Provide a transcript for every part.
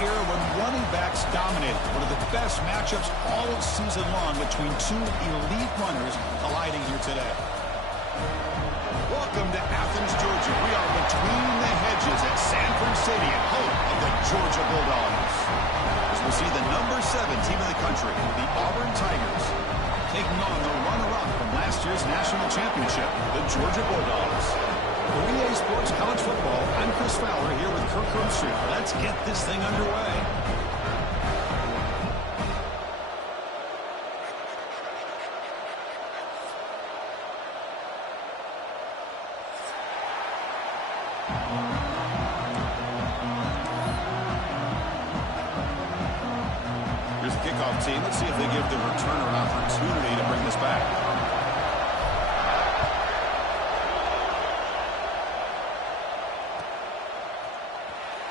era when running backs dominated. One of the best matchups all season long between two elite runners colliding here today. Welcome to Athens, Georgia. We are between the hedges at Sanford Stadium, home of the Georgia Bulldogs. As we see the number 7 team in the country, the Auburn Tigers, taking on the runner-up from last year's national championship, the Georgia Bulldogs. For EA Sports College Football, I'm Chris Fowler here with Kirk Herbstreit. Let's get this thing underway. Here's the kickoff team. Let's see if they give the returner an opportunity to bring this back.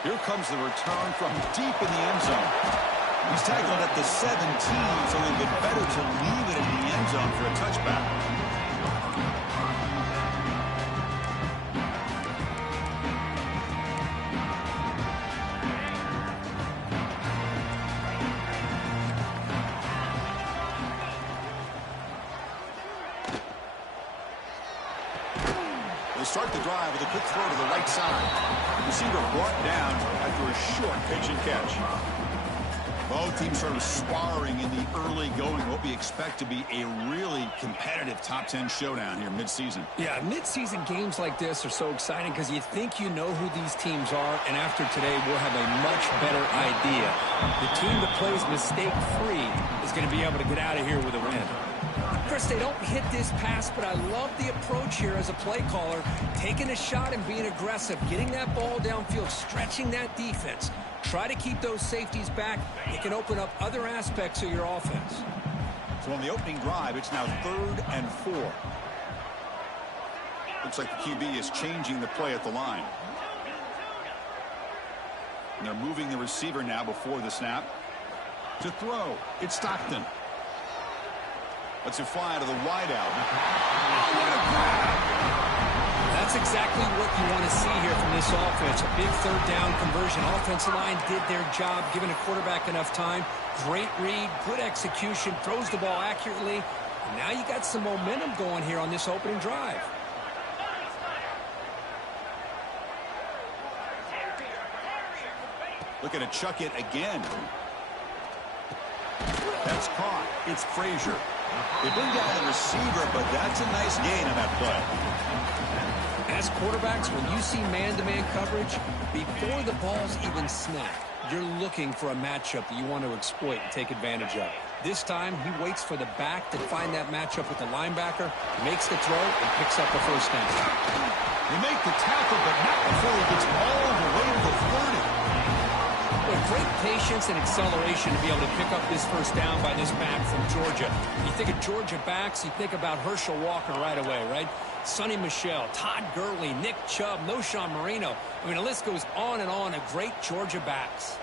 Here comes the return from deep in the end zone. He's tackled at the 17, so it would have been better to leave it in the end zone for a touchback. They start the drive with a quick throw to the right side. Receiver brought down after a short pitch and catch. Both teams sort of sparring in the early going. What we expect to be a really competitive top 10 showdown here mid-season. Yeah, mid-season games like this are so exciting because you think you know who these teams are, and after today we'll have a much better idea. The team that plays mistake-free is going to be able to get out of here with a win. Chris, they don't hit this pass, but I love the approach here as a play caller, taking a shot and being aggressive, getting that ball downfield, stretching that defense. Try to keep those safeties back. It can open up other aspects of your offense. So on the opening drive, it's now 3rd and 4. Looks like the QB is changing the play at the line. And they're moving the receiver now before the snap. To throw, it's Stockton. Lets it fly to the wideout. Oh, what a grab! That's exactly what you want to see here from this offense. A big 3rd down conversion. Offensive line did their job, giving a quarterback enough time. Great read, good execution, throws the ball accurately. And now you got some momentum going here on this opening drive. Looking to chuck it again. That's caught. It's Frazier. They bring down the receiver, but that's a nice gain on that play. As quarterbacks, when you see man-to-man coverage, before the ball's even snapped, you're looking for a matchup that you want to exploit and take advantage of. This time, he waits for the back to find that matchup with the linebacker, makes the throw, and picks up the first down. They make the tackle, but not before he gets all the way to the 30. Well, great patience and acceleration to be able to pick up this first down by this back from Georgia. You think of Georgia backs, you think about Herschel Walker right away, right? Sonny Michel, Todd Gurley, Nick Chubb, Knowshon Moreno. I mean, the list goes on and on of great Georgia backs.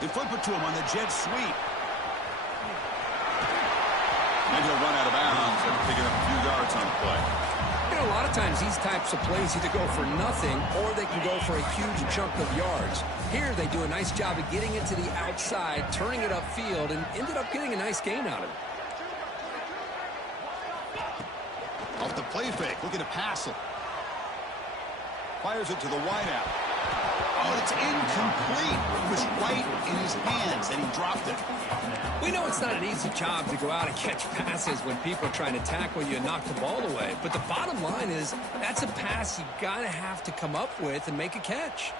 They flip it to him on the jet sweep. And he'll run out of bounds after picking up a few yards on the play. You know, a lot of times these types of plays either go for nothing or they can go for a huge chunk of yards. Here they do a nice job of getting it to the outside, turning it upfield, and ended up getting a nice gain out of it. Off the play fake, looking to pass it. Fires it to the wideout. Oh, it's incomplete. It was right in his hands, and he dropped it. We know it's not an easy job to go out and catch passes when people are trying to tackle you and knock the ball away. But the bottom line is that's a pass you got to have to come up with and make a catch.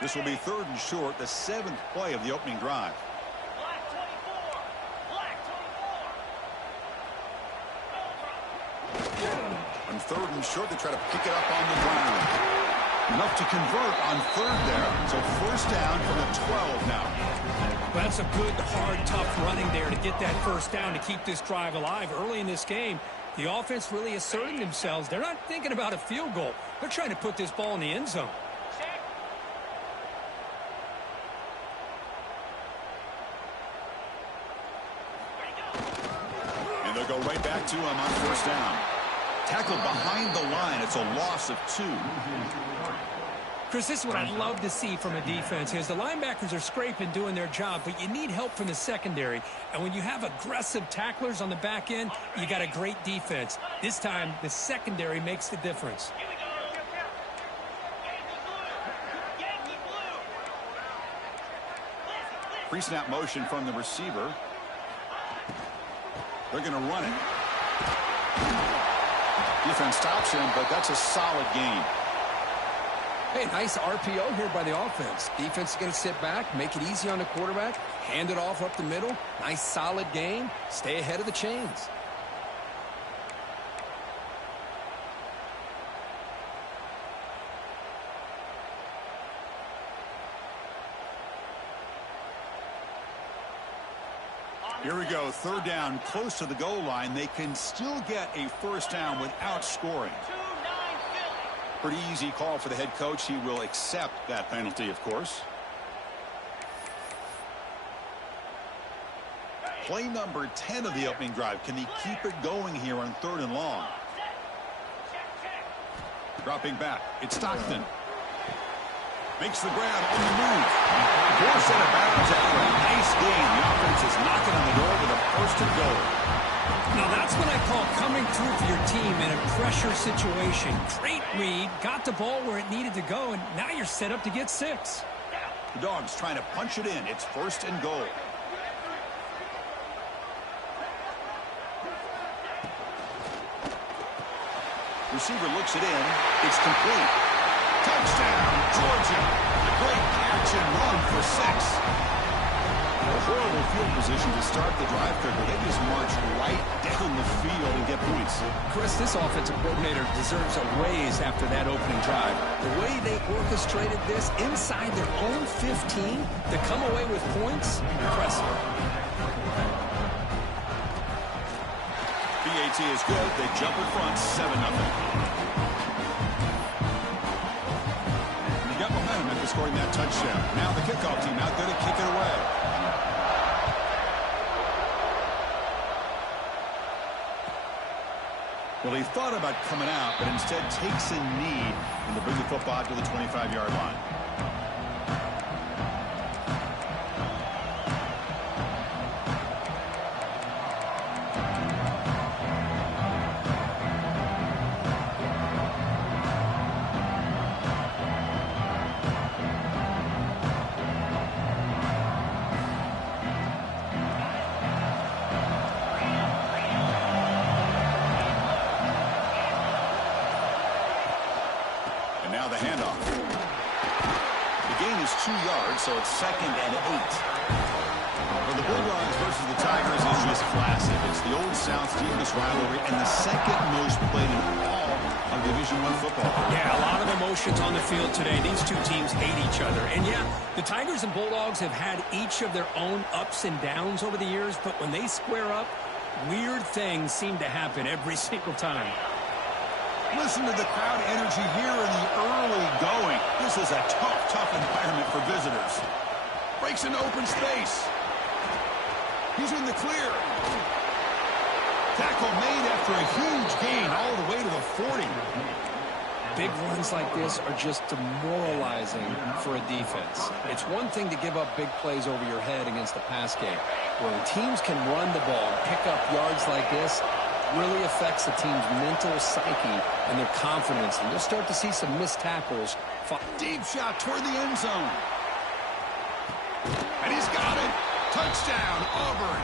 This will be 3rd and short, the 7th play of the opening drive. On 3rd and short, they try to pick it up on the ground. Enough to convert on 3rd there. So first down from the 12 now. Well, that's a good, hard, tough running there to get that first down to keep this drive alive. Early in this game, the offense really asserting themselves. They're not thinking about a field goal. They're trying to put this ball in the end zone. And they'll go right back to him on first down. Tackled behind the line. It's a loss of 2. Chris, this is what I'd love to see from a defense is the linebackers are scraping, doing their job, but you need help from the secondary. And when you have aggressive tacklers on the back end, you got a great defense. This time, the secondary makes the difference. Pre-snap motion from the receiver. They're going to run it. Defense stops him, but that's a solid gain. Hey, nice RPO here by the offense. Defense is going to sit back, make it easy on the quarterback, hand it off up the middle. Nice solid game. Stay ahead of the chains. Here we go, 3rd down, close to the goal line. They can still get a first down without scoring. Pretty easy call for the head coach. He will accept that penalty, of course. Play number 10 of the opening drive. Can he keep it going here on 3rd and long? Dropping back. It's Stockton. Makes the grab on the move. Forced out of bounds after a nice gain. The offense is knocking on the door with a 1st and goal. Now that's what I call coming through for your team in a pressure situation. Great read, got the ball where it needed to go, and now you're set up to get 6. The Dogs trying to punch it in. It's 1st and goal. Receiver looks it in. It's complete. Touchdown, Georgia. A great catch and run for 6. A horrible field position to start the drive, but they just march right down the field and get points. Chris, this offensive coordinator deserves a raise after that opening drive. The way they orchestrated this inside their own 15 to come away with points, impressive. BAT is good. They jump in front, 7-0. Scoring that touchdown. Now the kickoff team out there to kick it away. Well, he thought about coming out, but instead takes a knee and to bring the football to the 25-yard line. Now the handoff. The gain is 2 yards, so it's 2nd and 8. Well, the Bulldogs versus the Tigers is just classic. It's the Old South deepest rivalry and the 2nd most played in all of Division I football. Yeah, a lot of emotions on the field today. These two teams hate each other. And yeah, the Tigers and Bulldogs have had each of their own ups and downs over the years, but when they square up, weird things seem to happen every single time. Listen to the crowd energy here in the early going. This is a tough environment for visitors. Breaks into open space. He's in the clear. Tackle made after a huge gain all the way to the 40. Big runs like this are just demoralizing for a defense. It's one thing to give up big plays over your head against the pass game. When teams can run the ball and pick up yards like this, really affects the team's mental psyche and their confidence. And you'll start to see some missed tackles. Deep shot toward the end zone. And he's got it. Touchdown, Auburn.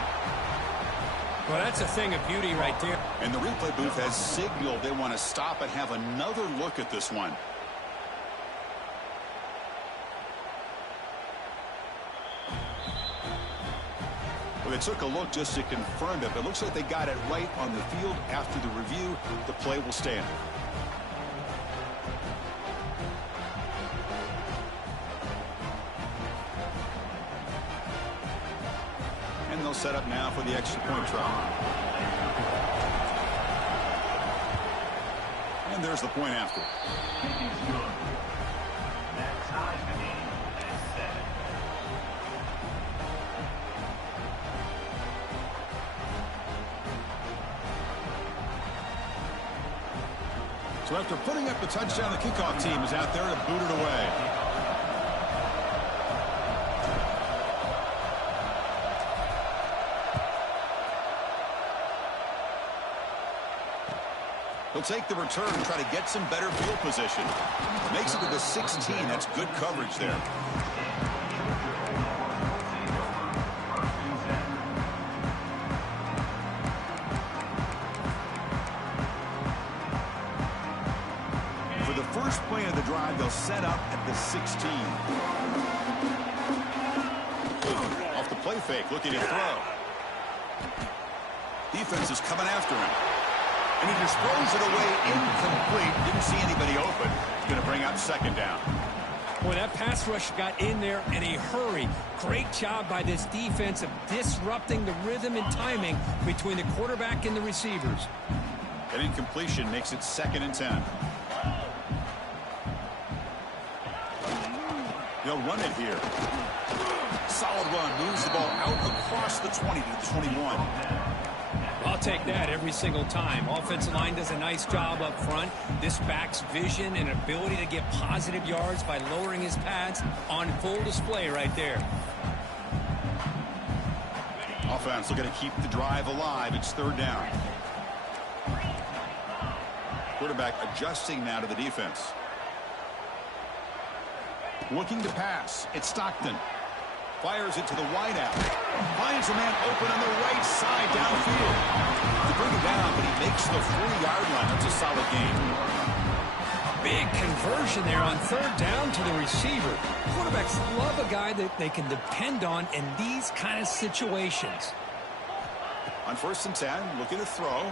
Well, that's a thing of beauty right there. And the replay booth has signaled they want to stop and have another look at this one. Well, they took a look just to confirm it, but it looks like they got it right on the field. After the review, the play will stand. And they'll set up now for the extra point try. And there's the point after. So after putting up the touchdown, the kickoff team is out there to boot it away. He'll take the return and try to get some better field position. Makes it to the 16. That's good coverage there. For the first play of the drive, they'll set up at the 16. Off the play fake, looking to throw. Defense is coming after him. And he just throws it away incomplete. Didn't see anybody open. He's going to bring out second down. Boy, that pass rush got in there in a hurry. Great job by this defense of disrupting the rhythm and timing between the quarterback and the receivers. An incompletion makes it 2nd and 10. They'll run it here. Solid run. Moves the ball out across the 20 to the 21. I'll take that every single time. Offensive line does a nice job up front. This back's vision and ability to get positive yards by lowering his pads on full display right there. Offense looking to keep the drive alive. It's 3rd down. Quarterback adjusting now to the defense. Looking to pass. It's Stockton. Fires it to the wideout. Finds a man open on the right side downfield. To bring it down, but he makes the 40-yard line. That's a solid gain. Big conversion there on 3rd down to the receiver. Quarterbacks love a guy that they can depend on in these kind of situations. On 1st and 10, looking to throw.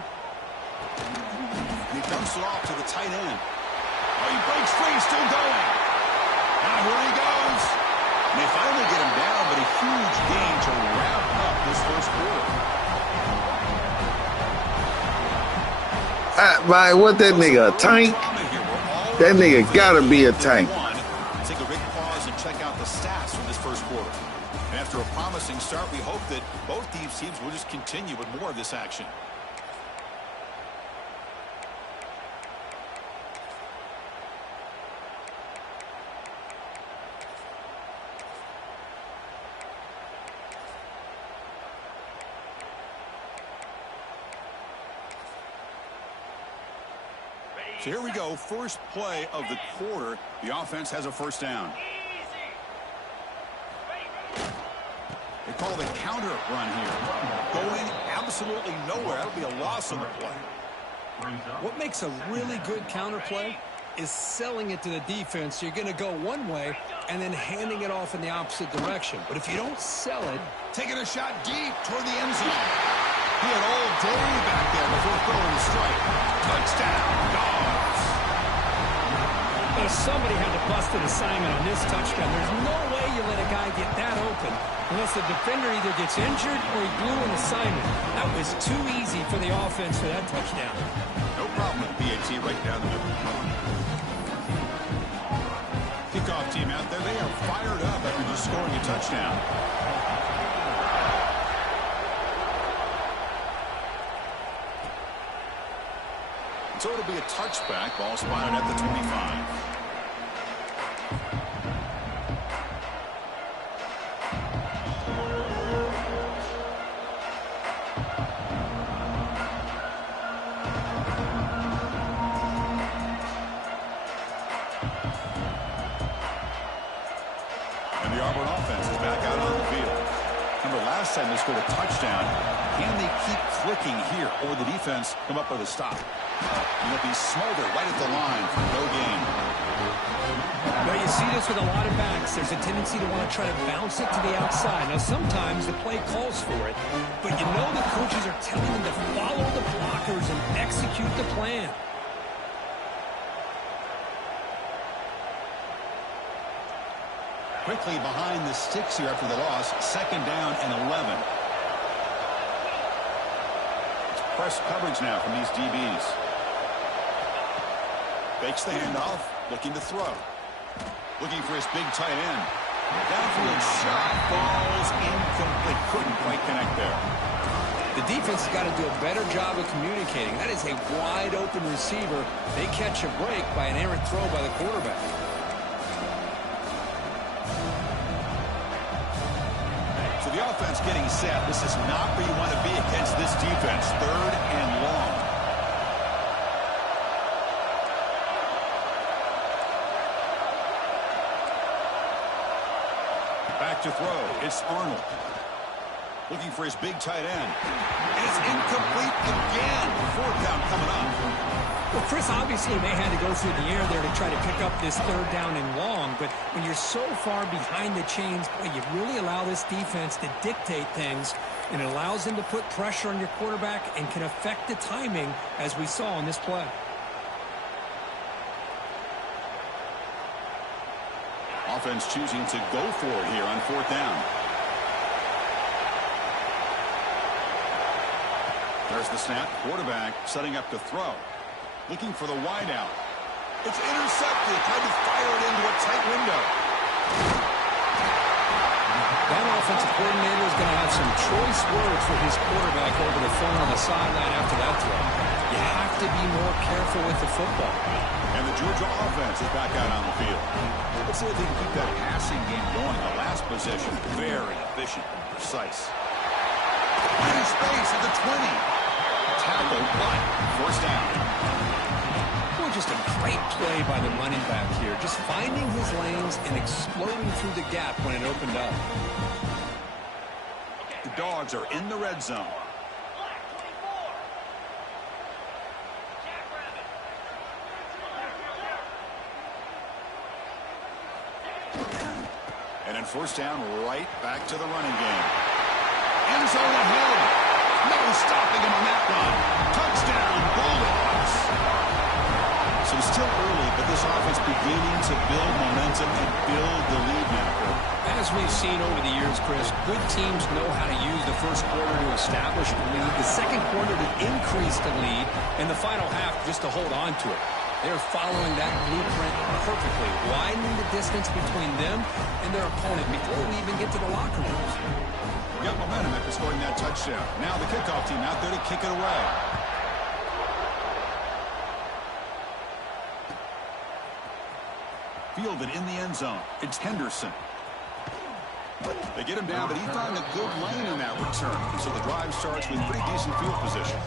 And he dumps it off to the tight end. Oh, he breaks free, still going. Now here he goes. And they finally get him down, but a huge gain to wrap up this first quarter. Man, what that nigga, a tank? That nigga gotta be a tank. Take a big pause and check out the stats from this first quarter. And after a promising start, we hope that both these teams will just continue with more of this action. So here we go, first play of the quarter. The offense has a 1st down. They call the counter run here. Going absolutely nowhere. That'll be a loss on the play. What makes a really good counter play is selling it to the defense. You're going to go one way and then handing it off in the opposite direction. But if you don't sell it, taking a shot deep toward the end zone. He had all day back there before throwing the strike. Touchdown, Dogs. Well, somebody had to bust an assignment on this touchdown. There's no way you let a guy get that open unless the defender either gets injured or he blew an assignment. That was too easy for the offense for that touchdown. No problem with PAT right down the middle. Kickoff team out there. They are fired up after just scoring a touchdown. So it'll be a touchback. Ball spotted at the 25. And the Auburn offense is back out on the field. Remember last time they scored a touchdown. Can they keep clicking here, or the defense come up with a stop? And they'll be smothered right at the line for no gain. Well, you see this with a lot of backs. There's a tendency to want to try to bounce it to the outside. Now, sometimes the play calls for it, but you know the coaches are telling them to follow the blockers and execute the plan. Quickly behind the sticks here after the loss. 2nd down and 11. It's press coverage now from these DBs. Fakes the handoff, looking to throw. Looking for his big tight end. Downfield shot falls incomplete. Couldn't quite connect there. The defense has got to do a better job of communicating. That is a wide-open receiver. They catch a break by an errant throw by the quarterback. So the offense getting set. This is not where you want to be against this defense. 3rd and long. Back to throw. It's Arnold. Looking for his big tight end. And it's incomplete again. 4th down coming up. Well, Chris, obviously they had to go through the air there to try to pick up this 3rd down and long, but when you're so far behind the chains, boy, you really allow this defense to dictate things, and it allows them to put pressure on your quarterback and can affect the timing, as we saw on this play. Offense choosing to go for it here on 4th down. There's the snap. Quarterback setting up to throw. Looking for the wide out. It's intercepted. Tried to fire it into a tight window. That offensive coordinator is going to have some choice words for his quarterback over the phone on the sideline after that throw. You have to be more careful with the football. And the Georgia offense is back out on the field. Let's see if they can keep that passing game going. The last possession, very efficient and precise. In space at the 20. Tackle, but 1st down. Well, just a great play by the running back here. Just finding his lanes and exploding through the gap when it opened up. The Dogs are in the red zone. And then 1st down, right back to the running game. End zone ahead. No stopping him on that one. Touchdown, Bulldogs. So still early, but this offense beginning to build momentum and build the lead now. As we've seen over the years, Chris, good teams know how to use the 1st quarter to establish the lead, the 2nd quarter to increase the lead, and the final half just to hold on to it. They're following that blueprint perfectly, widening the distance between them and their opponent before we even get to the locker rooms. Got momentum after scoring that touchdown. Now the kickoff team out there to kick it away. Fielded in the end zone. It's Henderson. They get him down, but he found a good lane in that return. So the drive starts with pretty decent field position.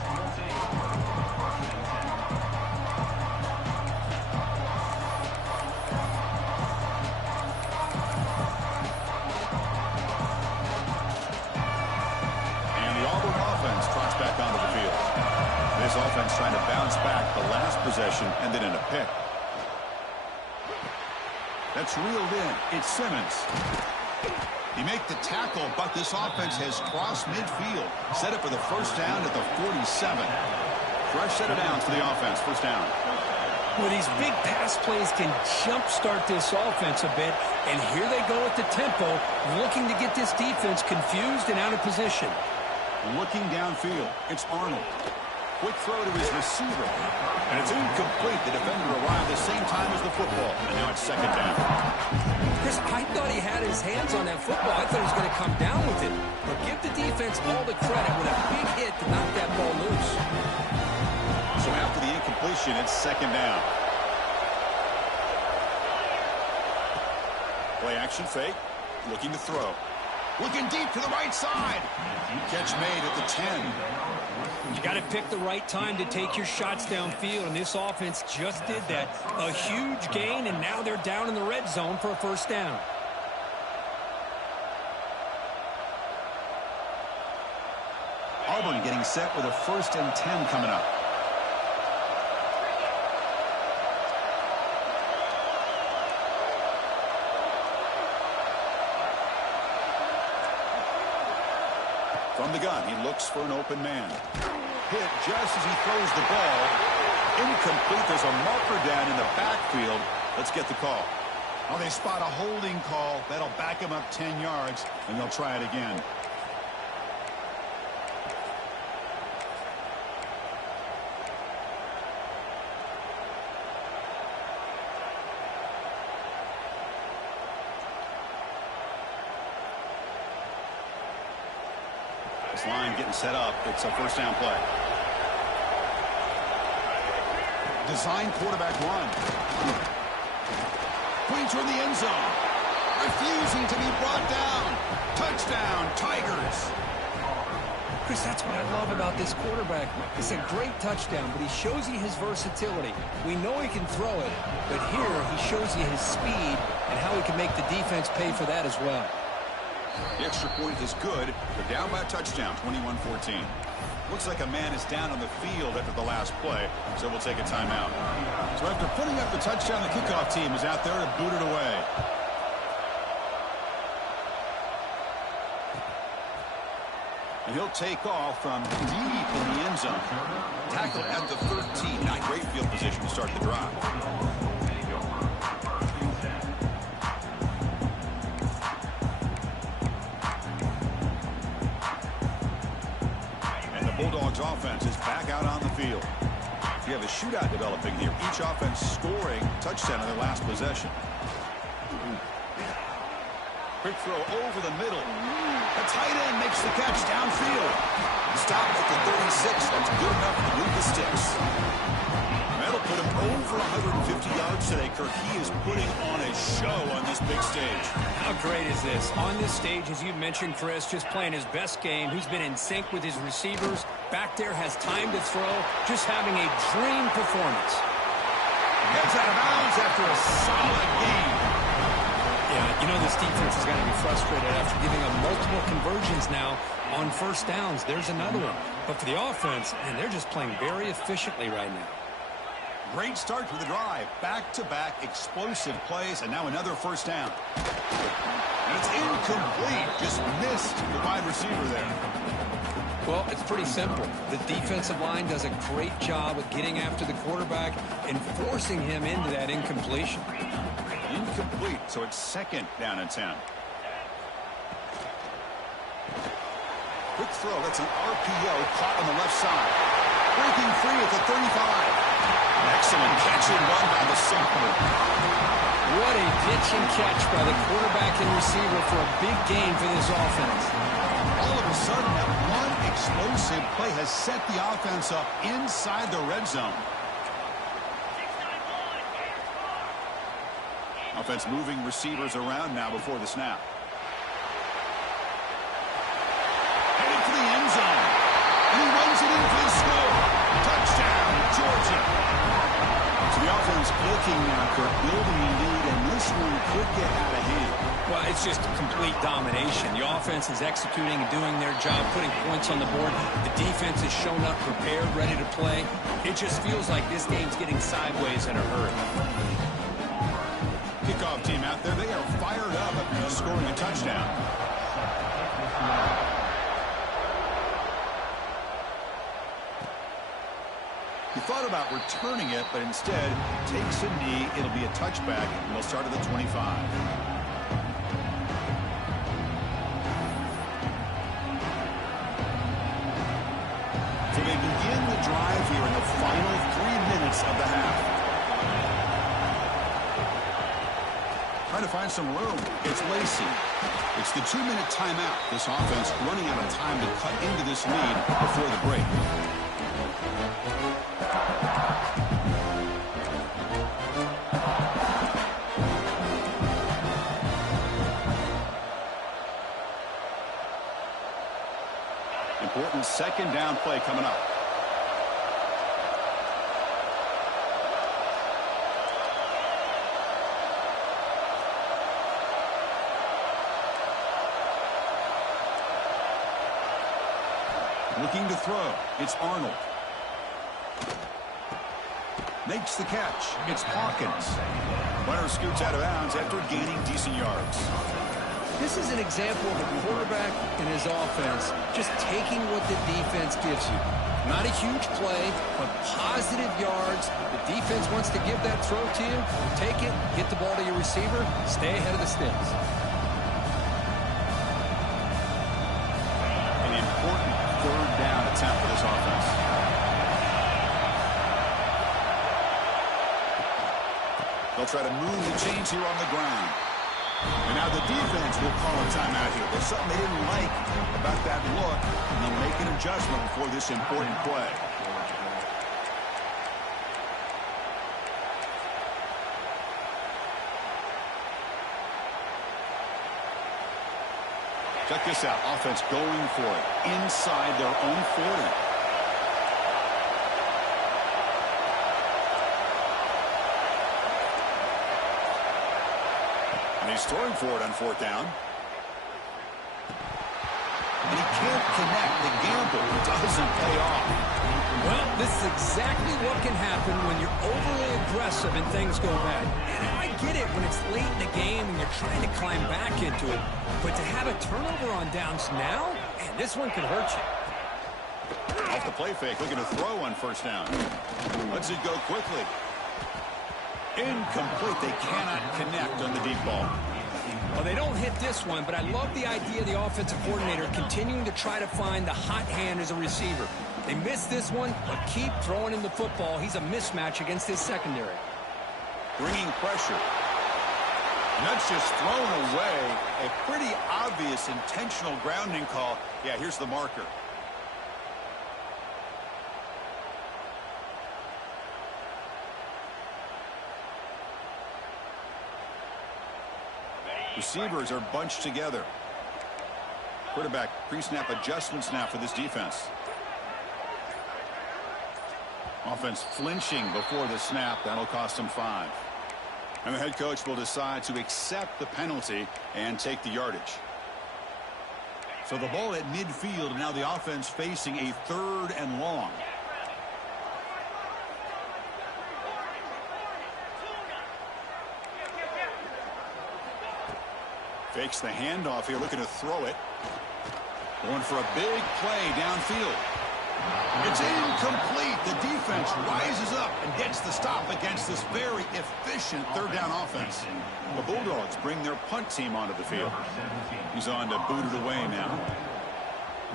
This offense trying to bounce back. The last possession ended in a pick. That's reeled in. It's Simmons. He made the tackle, but this offense has crossed midfield. Set it for the 1st down at the 47. Fresh set of downs for the offense. 1st down. Well, these big pass plays can jumpstart this offense a bit, and here they go at the tempo, looking to get this defense confused and out of position. Looking downfield, it's Arnold. Quick throw to his receiver. And it's incomplete. The defender arrived the same time as the football. And now it's 2nd down. Chris, I thought he had his hands on that football. I thought he was going to come down with it. But give the defense all the credit with a big hit to knock that ball loose. So after the incompletion, it's 2nd down. Play action fake. Looking to throw. Looking deep to the right side. Catch made at the 10. You got to pick the right time to take your shots downfield, and this offense just did that. A huge gain, and now they're down in the red zone for a 1st down. Auburn getting set with a 1st and 10 coming up. From the gun, he looks for an open man. Hit just as he throws the ball. Incomplete. There's a marker down in the backfield. Let's get the call. Oh, they spot a holding call. That'll back him up 10 yards, and they'll try it again. this line getting set up. It's a first down play. Design quarterback run. Putting toward the end zone. Refusing to be brought down. Touchdown, Tigers. Chris, that's what I love about this quarterback. It's a great touchdown, but he shows you his versatility. We know he can throw it, but here he shows you his speed and how he can make the defense pay for that as well. The extra point is good. They're down by a touchdown, 21-14. Looks like a man is down on the field after the last play, so we'll take a timeout. So after putting up the touchdown, the kickoff team is out there to boot it away. And he'll take off from deep in the end zone. Tackle at the 13. Not great field position to start the drive. And the Bulldogs offense is back out on the field. You have a shootout developing here. Each offense scoring a touchdown in their last possession. Quick throw over the middle. The tight end makes the catch downfield. Stop at the 36. That's good enough to move the sticks. That'll put him over 150 yards today, Kirk. He is putting on a show on this big stage. How great is this? On this stage, as you mentioned, Chris, just playing his best game. He's been in sync with his receivers. Back there, has time to throw. Just having a dream performance. Gets out of bounds after a solid game. Yeah, you know this defense is going to be frustrated after giving up multiple conversions now on first downs. There's another one. But for the offense, man, they're just playing very efficiently right now. Great start to the drive. Back-to-back explosive plays, and now another first down. And it's incomplete. Just missed the wide receiver there. Well, it's pretty simple. The defensive line does a great job of getting after the quarterback and forcing him into that incompletion. Incomplete, so it's second down and 10. Quick throw, that's an RPO caught on the left side. Breaking free at the 35. Excellent catch and run by the sophomore. What a pitch and catch by the quarterback and receiver for a big gain for this offense. All of a sudden, that one explosive play has set the offense up inside the red zone. Offense moving receivers around now before the snap. Headed for the end zone. And he runs it in for the score. Touchdown, Georgia. So the offense looking now for building a lead, and this one could get out of hand. Well, it's just complete domination. The offense is executing and doing their job, putting points on the board. The defense has shown up prepared, ready to play. It just feels like this game's getting sideways in a hurry. Kickoff team out there, they are fired up after scoring a touchdown. He thought about returning it, but instead takes a knee. It'll be a touchback, and they'll start at the 25. So they begin the drive here in the final 3 minutes of the half. Trying to find some room. It's Lacey. It's the 2-minute timeout. This offense running out of time to cut into this lead before the break. Important second down play coming up. Looking to throw. It's Arnold. Makes the catch. It's Hawkins. Runner scoots out of bounds after gaining decent yards. This is an example of a quarterback and his offense just taking what the defense gives you. Not a huge play, but positive yards. The defense wants to give that throw to you. Take it, get the ball to your receiver, stay ahead of the sticks. An important third down attempt for this offense. They'll try to move the chains here on the ground. And now the defense will call a timeout here. There's something they didn't like about that look, and they'll make an adjustment before this important play. Check this out. Offense going for it inside their own 40. And he's throwing for it on 4th down. And he can't connect. The gamble doesn't pay off. Well, this is exactly what can happen when you're overly aggressive and things go bad. And I get it when it's late in the game and you're trying to climb back into it. But to have a turnover on downs now, man, this one could hurt you. Off the play fake, looking to throw on 1st down. Lets it go quickly. Incomplete. They cannot connect on the deep ball. Well, they don't hit this one, but I love the idea of the offensive coordinator continuing to try to find the hot hand as a receiver. They missed this one, but keep throwing him the football. He's a mismatch against his secondary. Bringing pressure. And that's just thrown away. A pretty obvious intentional grounding call. Yeah, here's the marker. Receivers are bunched together. Quarterback pre-snap adjustments now for this defense. Offense flinching before the snap. That'll cost them 5. And the head coach will decide to accept the penalty and take the yardage. So the ball at midfield, and now the offense facing a 3rd and long. Fakes the handoff here, looking to throw it. Going for a big play downfield. It's incomplete. The defense rises up and gets the stop against this very efficient 3rd down offense. The Bulldogs bring their punt team onto the field. He's on to boot it away now.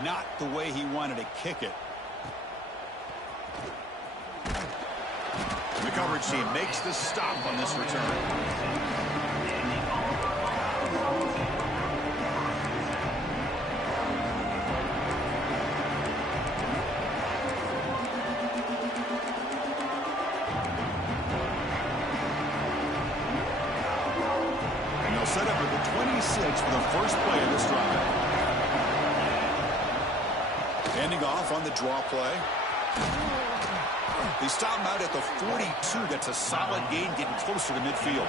Not the way he wanted to kick it. The coverage team makes the stop on this return. Set up at the 26 for the first play of this drive. Handing off on the draw play. They stop him out at the 42. That's a solid gain, getting closer to midfield.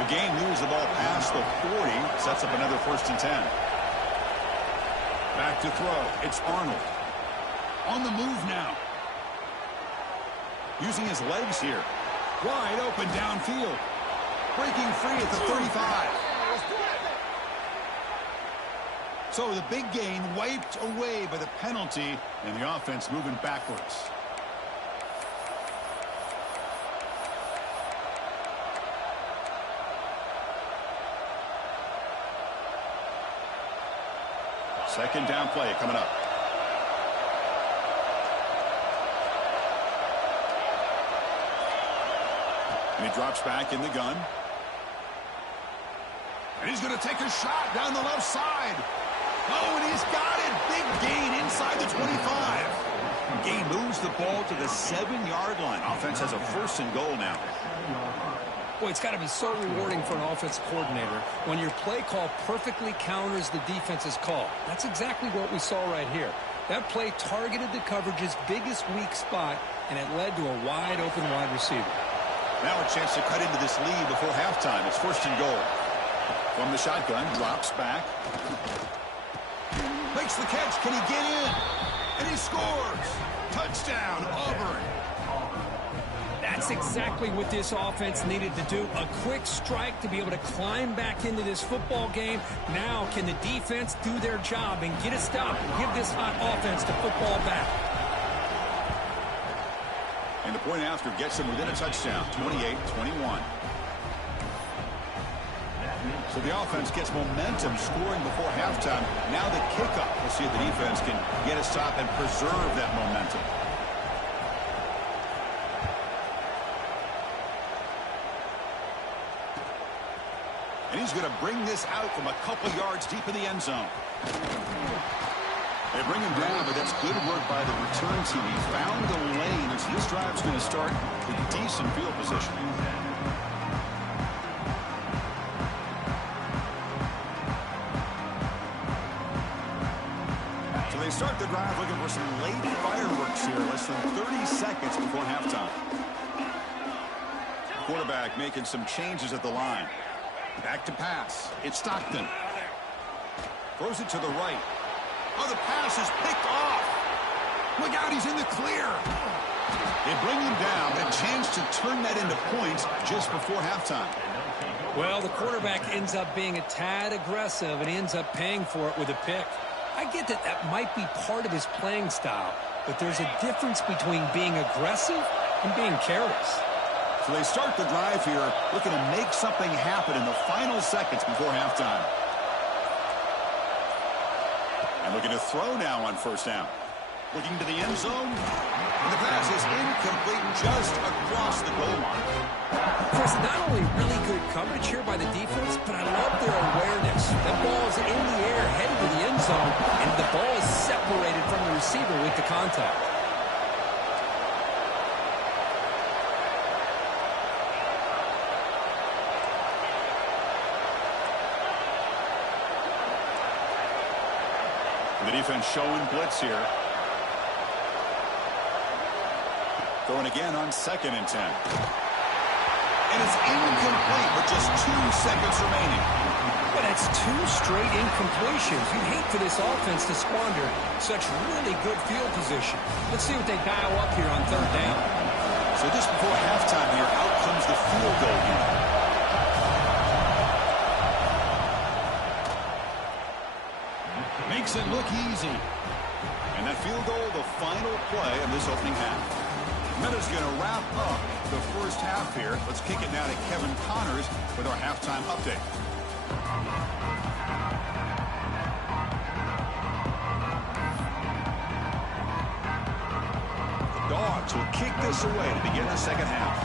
The game moves the ball past the 40. Sets up another 1st and 10. Back to throw. It's Arnold. On the move now. Using his legs here. Wide open downfield. Breaking free at the 35. So the big gain wiped away by the penalty, and the offense moving backwards. Second down play coming up. And he drops back in the gun. And he's going to take a shot down the left side. Oh, and he's got it. Big gain inside the 25. Gain moves the ball to the 7-yard line. Offense has a 1st and goal now. Boy, it's got to be so rewarding for an offensive coordinator when your play call perfectly counters the defense's call. That's exactly what we saw right here. That play targeted the coverage's biggest weak spot, and it led to a wide-open wide receiver. Now a chance to cut into this lead before halftime. It's 1st and goal. From the shotgun, drops back. Makes the catch. Can he get in? And he scores. Touchdown, Auburn. That's exactly what this offense needed to do. A quick strike to be able to climb back into this football game. Now can the defense do their job and get a stop and give this hot offense the football back? And the point after gets him within a touchdown, 28-21. So the offense gets momentum scoring before halftime. Now the kickoff. We'll see if the defense can get a stop and preserve that momentum. And he's going to bring this out from a couple yards deep in the end zone. They bring him down, but that's good work by the return team. He found the lane as this drive's going to start with decent field position. So they start the drive looking for some late fireworks here, less than 30 seconds before halftime. Quarterback making some changes at the line. Back to pass. It's Stockton. Throws it to the right. Oh, the pass is picked off. Look out, he's in the clear. They bring him down. A chance to turn that into points just before halftime. Well, the quarterback ends up being a tad aggressive, and he ends up paying for it with a pick. I get that that might be part of his playing style, but there's a difference between being aggressive and being careless. So they start the drive here, looking to make something happen in the final seconds before halftime. And looking to throw now on first down. Looking to the end zone. And the pass is incomplete just across the goal line. Chris, not only really good coverage here by the defense, but I love their awareness. The ball is in the air, headed to the end zone, and the ball is separated from the receiver with the contact. The defense showing blitz here. Going again on 2nd and 10. And it's incomplete with just 2 seconds remaining. But that's 2 straight incompletions. You hate for this offense to squander such really good field position. Let's see what they dial up here on 3rd down. So just before halftime here, out comes the field goal unit. Makes it look easy. And that field goal, the final play of this opening half. Meta's going to wrap up the first half here. Let's kick it now to Kevin Connors with our halftime update. The Dogs will kick this away to begin the second half.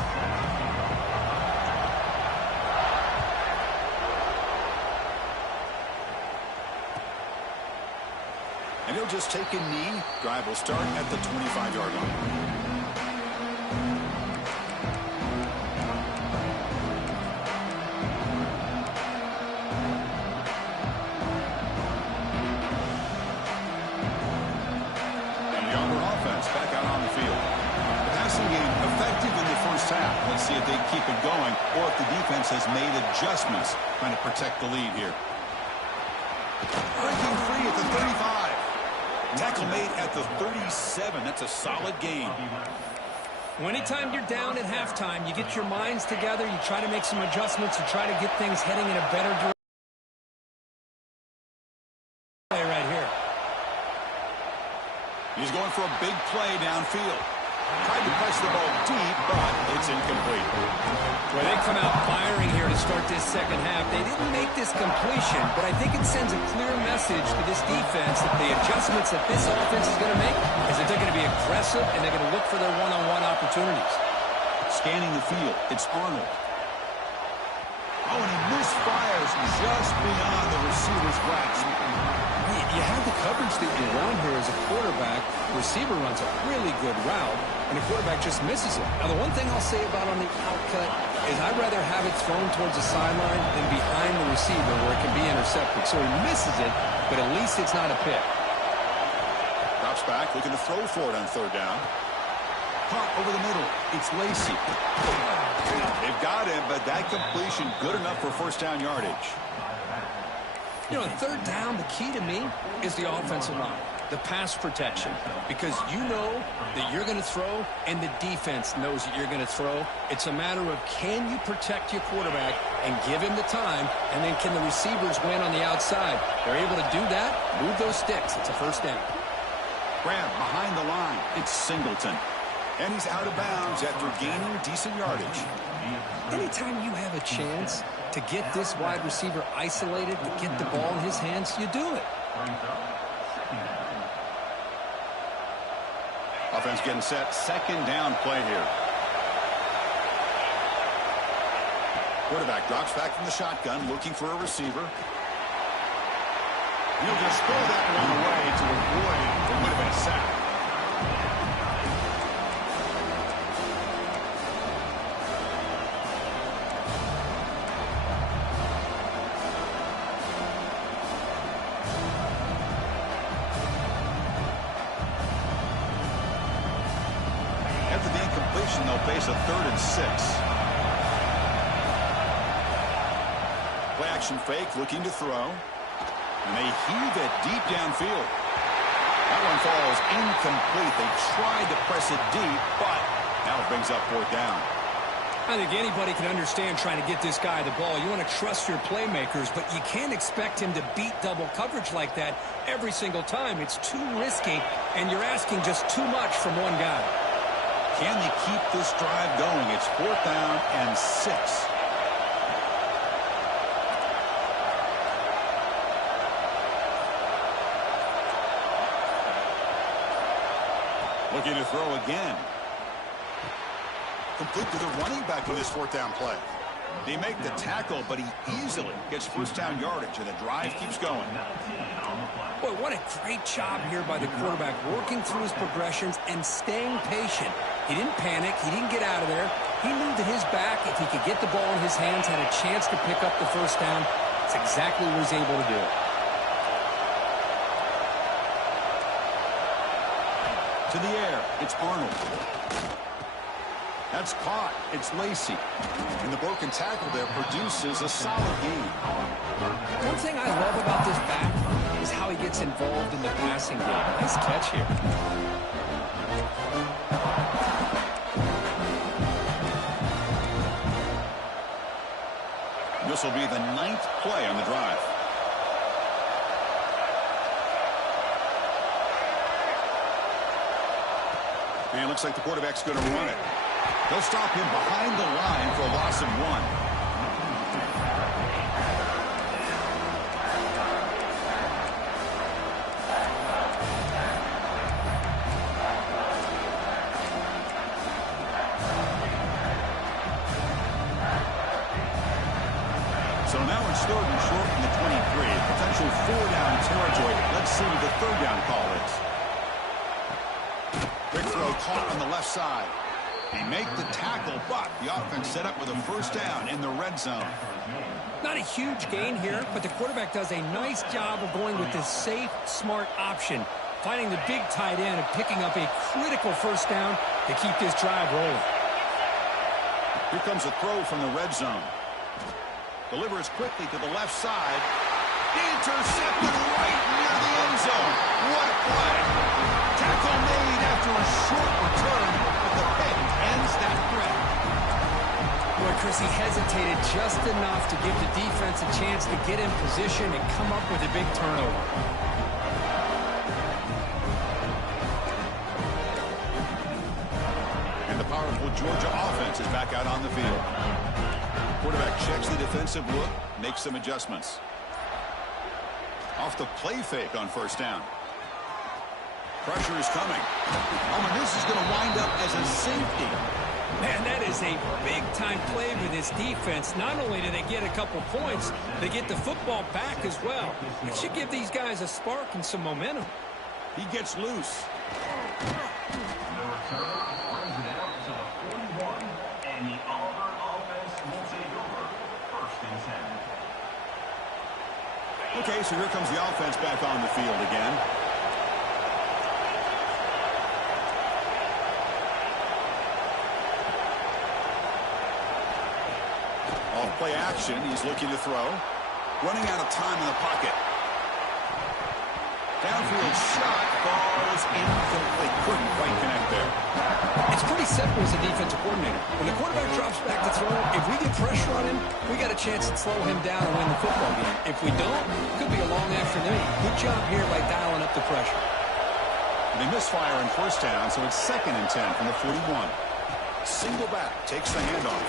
And he'll just take a knee. Drive will start at the 25-yard line. And the Auburn offense back out on the field. The passing game effective in the first half. Let's see if they keep it going or if the defense has made adjustments trying to protect the lead here. Breaking free at the 35. Tackle made at the 37. That's a solid gain. Well, anytime you're down at halftime, you get your minds together, you try to make some adjustments, you try to get things heading in a better direction. Right here. He's going for a big play downfield. Tried to press the ball deep, but it's incomplete. Well, they come out firing here to start this second half. They didn't make this completion, but I think it sends a clear message to this defense that the adjustments that this offense is going to make is that they're going to be aggressive and they're going to look for their one-on-one opportunities. Scanning the field, it's Arnold. Oh, and he misfires just beyond the receiver's grasp. You have the coverage that you want here as a quarterback. Receiver runs a really good route, and the quarterback just misses it. Now, the one thing I'll say about on the outcut is I'd rather have it thrown towards the sideline than behind the receiver where it can be intercepted. So he misses it, but at least it's not a pick. Drops back, looking to throw for it on 3rd down. Caught over the middle. It's Lacy. They've got him, but that completion good enough for first down yardage. You know, on 3rd down, the key to me is the offensive line, the pass protection, because you know that you're going to throw and the defense knows that you're going to throw. It's a matter of can you protect your quarterback and give him the time, and then can the receivers win on the outside? They're able to do that, move those sticks. It's a first down. Grab behind the line. It's Singleton. And he's out of bounds after gaining decent yardage. Anytime you have a chance to get this wide receiver isolated, to get the ball in his hands, you do it. Offense getting set. 2nd down play here. Quarterback drops back from the shotgun, looking for a receiver. He'll just throw that one away to avoid what would have been a sack. After the incompletion, they'll face a 3rd and 6. Play action fake, looking to throw. And they heave it deep downfield. That one falls incomplete. They tried to press it deep, but now it brings up 4th down. I think anybody can understand trying to get this guy the ball. You want to trust your playmakers, but you can't expect him to beat double coverage like that every single time. It's too risky, and you're asking just too much from one guy. Can they keep this drive going? It's 4th down and 6. Looking to throw again. Complete to the running back with his 4th down play. They make the tackle, but he easily gets 1st down yardage, and the drive keeps going. Boy, what a great job here by the quarterback, working through his progressions and staying patient. He didn't panic. He didn't get out of there. He knew that his back, if he could get the ball in his hands, had a chance to pick up the 1st down. That's exactly what he's able to do. To the air, it's Arnold. That's caught. It's Lacy. And the broken tackle there produces a solid gain. One thing I love about this back is how he gets involved in the passing game. Nice catch here. This will be the 9th play on the drive. And it looks like the quarterback's going to run it. They'll stop him behind the line for a loss of 1. So now it's 3rd and short from the 23. Potential 4-down territory. Let's see what the 3rd down call is. Quick throw caught on the left side. They make the tackle, but the offense set up with a 1st down in the red zone. Not a huge gain here, but the quarterback does a nice job of going with this safe, smart option, finding the big tight end and picking up a critical 1st down to keep this drive rolling. Here comes a throw from the red zone. Delivers quickly to the left side. Intercepted right near the end zone. What a play. Tackle made after a short return, but the pick ends that threat. Boy, Chris, he hesitated just enough to give the defense a chance to get in position and come up with a big turnover. And the powerful Georgia offense is back out on the field. Quarterback checks the defensive look, makes some adjustments. Off the play fake on 1st down. Pressure is coming. Oh, and this is going to wind up as a safety. Man, that is a big-time play for this defense. Not only do they get a couple points, they get the football back as well. It should give these guys a spark and some momentum. He gets loose. Okay, so here comes the offense back on the field again. Off play action, he's looking to throw. Running out of time in the pocket. Downfield shot falls incomplete. Couldn't quite connect there. It's pretty simple as a defensive coordinator. When the quarterback drops back to throw, if we get pressure on him, we got a chance to slow him down and win the football game. If we don't, it could be a long afternoon. Good job here by dialing up the pressure. They misfire on 1st down, so it's 2nd and 10 from the 41. Single back takes the handoff.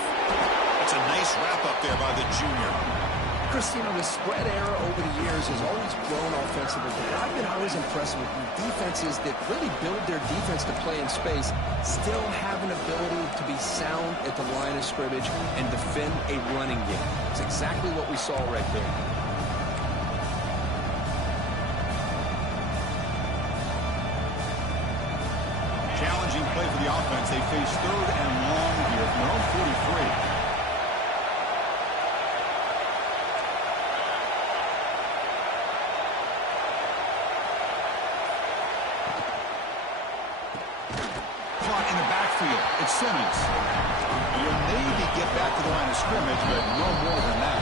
That's a nice wrap up there by the junior. Chris, you know, the spread era over the years has always grown offensively, but I've been always impressed with defenses that really build their defense to play in space, still have an ability to be sound at the line of scrimmage and defend a running game. It's exactly what we saw right there. Challenging play for the offense. They face 3rd and long here from their own 43. It's Simmons. He'll maybe get back to the line of scrimmage, but no more than that.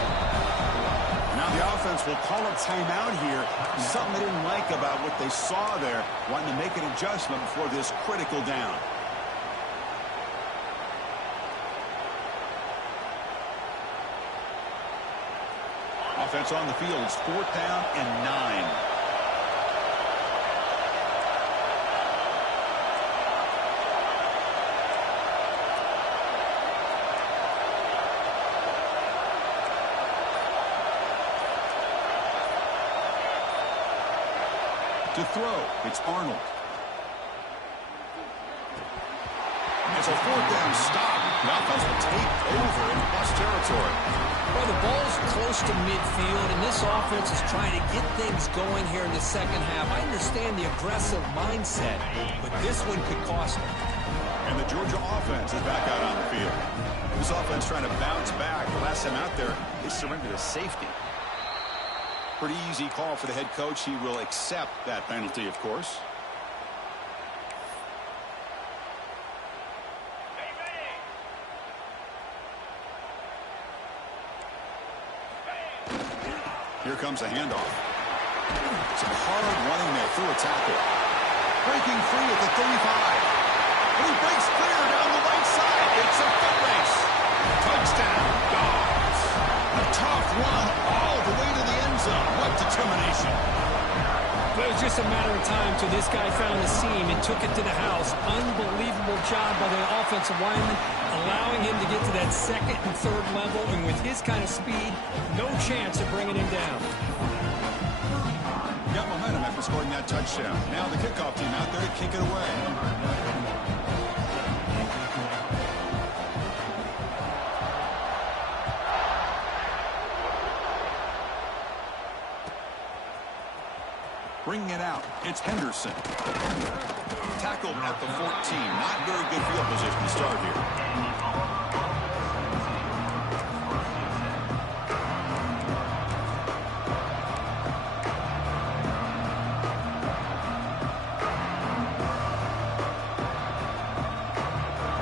Now the offense will call a timeout here. Something they didn't like about what they saw there, wanting to make an adjustment before this critical down. Offense on the field. It's 4th down and 9. To throw, it's Arnold. It's a 4th down stop. The offense will take over in plus territory. Well, the ball's close to midfield, and this offense is trying to get things going here in the second half. I understand the aggressive mindset, but this one could cost them. And the Georgia offense is back out on the field. This offense trying to bounce back. The last time out there, they surrendered a safety. Pretty easy call for the head coach. He will accept that penalty, of course. Here comes a handoff. Some hard running there through a tackle. Breaking free at the 35. And he breaks clear down the right side. It's a foot race. Touchdown, Dogs. A tough run all the way to the end zone. What determination. It was just a matter of time till this guy found the seam and took it to the house. Unbelievable job by the offensive lineman, allowing him to get to that 2nd and 3rd level, and with his kind of speed, no chance of bringing him down. Got momentum after scoring that touchdown. Now the kickoff team out there to kick it away. Bringing it out, it's Henderson. Tackled at the 14. Not very good field position to start here.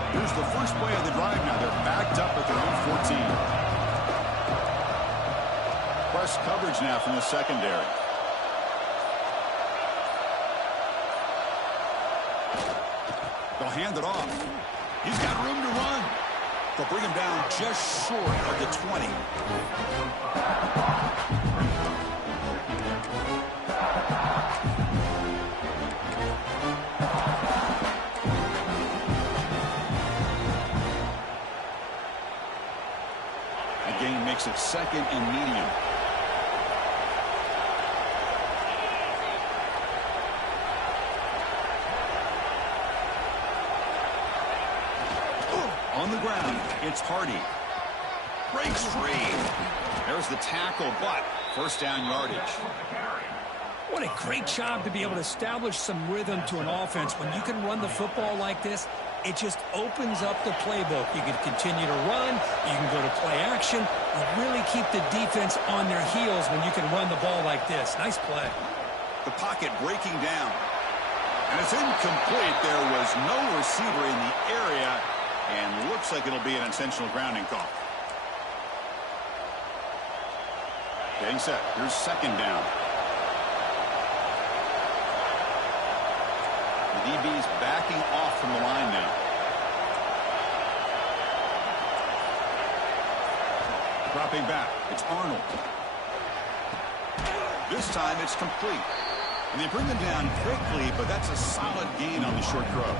Here's the first play of the drive now. They're backed up at their own 14. Press coverage now from the secondary. They'll hand it off. He's got room to run. They'll bring him down just short of the 20. The gain makes it 2nd and medium. On the ground, it's Hardy. Breaks free. There's the tackle, but first down yardage. What a great job to be able to establish some rhythm to an offense. When you can run the football like this, it just opens up the playbook. You can continue to run. You can go to play action. You really keep the defense on their heels when you can run the ball like this. Nice play. The pocket breaking down. And it's incomplete. There was no receiver in the area. And looks like it'll be an intentional grounding call. Getting set. Here's 2nd down. The DB's backing off from the line now. Dropping back. It's Arnold. This time it's complete. And they bring them down quickly, but that's a solid gain on the short throw.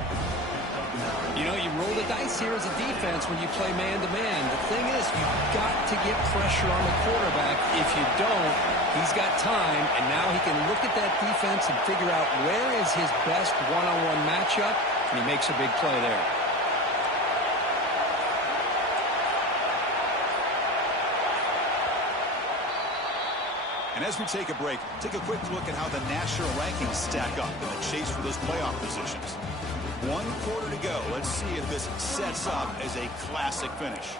You know, you roll the dice here as a defense when you play man-to-man. The thing is, you've got to get pressure on the quarterback. If you don't, he's got time, and now he can look at that defense and figure out where is his best one-on-one matchup, and he makes a big play there. And as we take a break, take a quick look at how the national rankings stack up in the chase for those playoff positions. 1 quarter to go. Let's see if this sets up as a classic finish.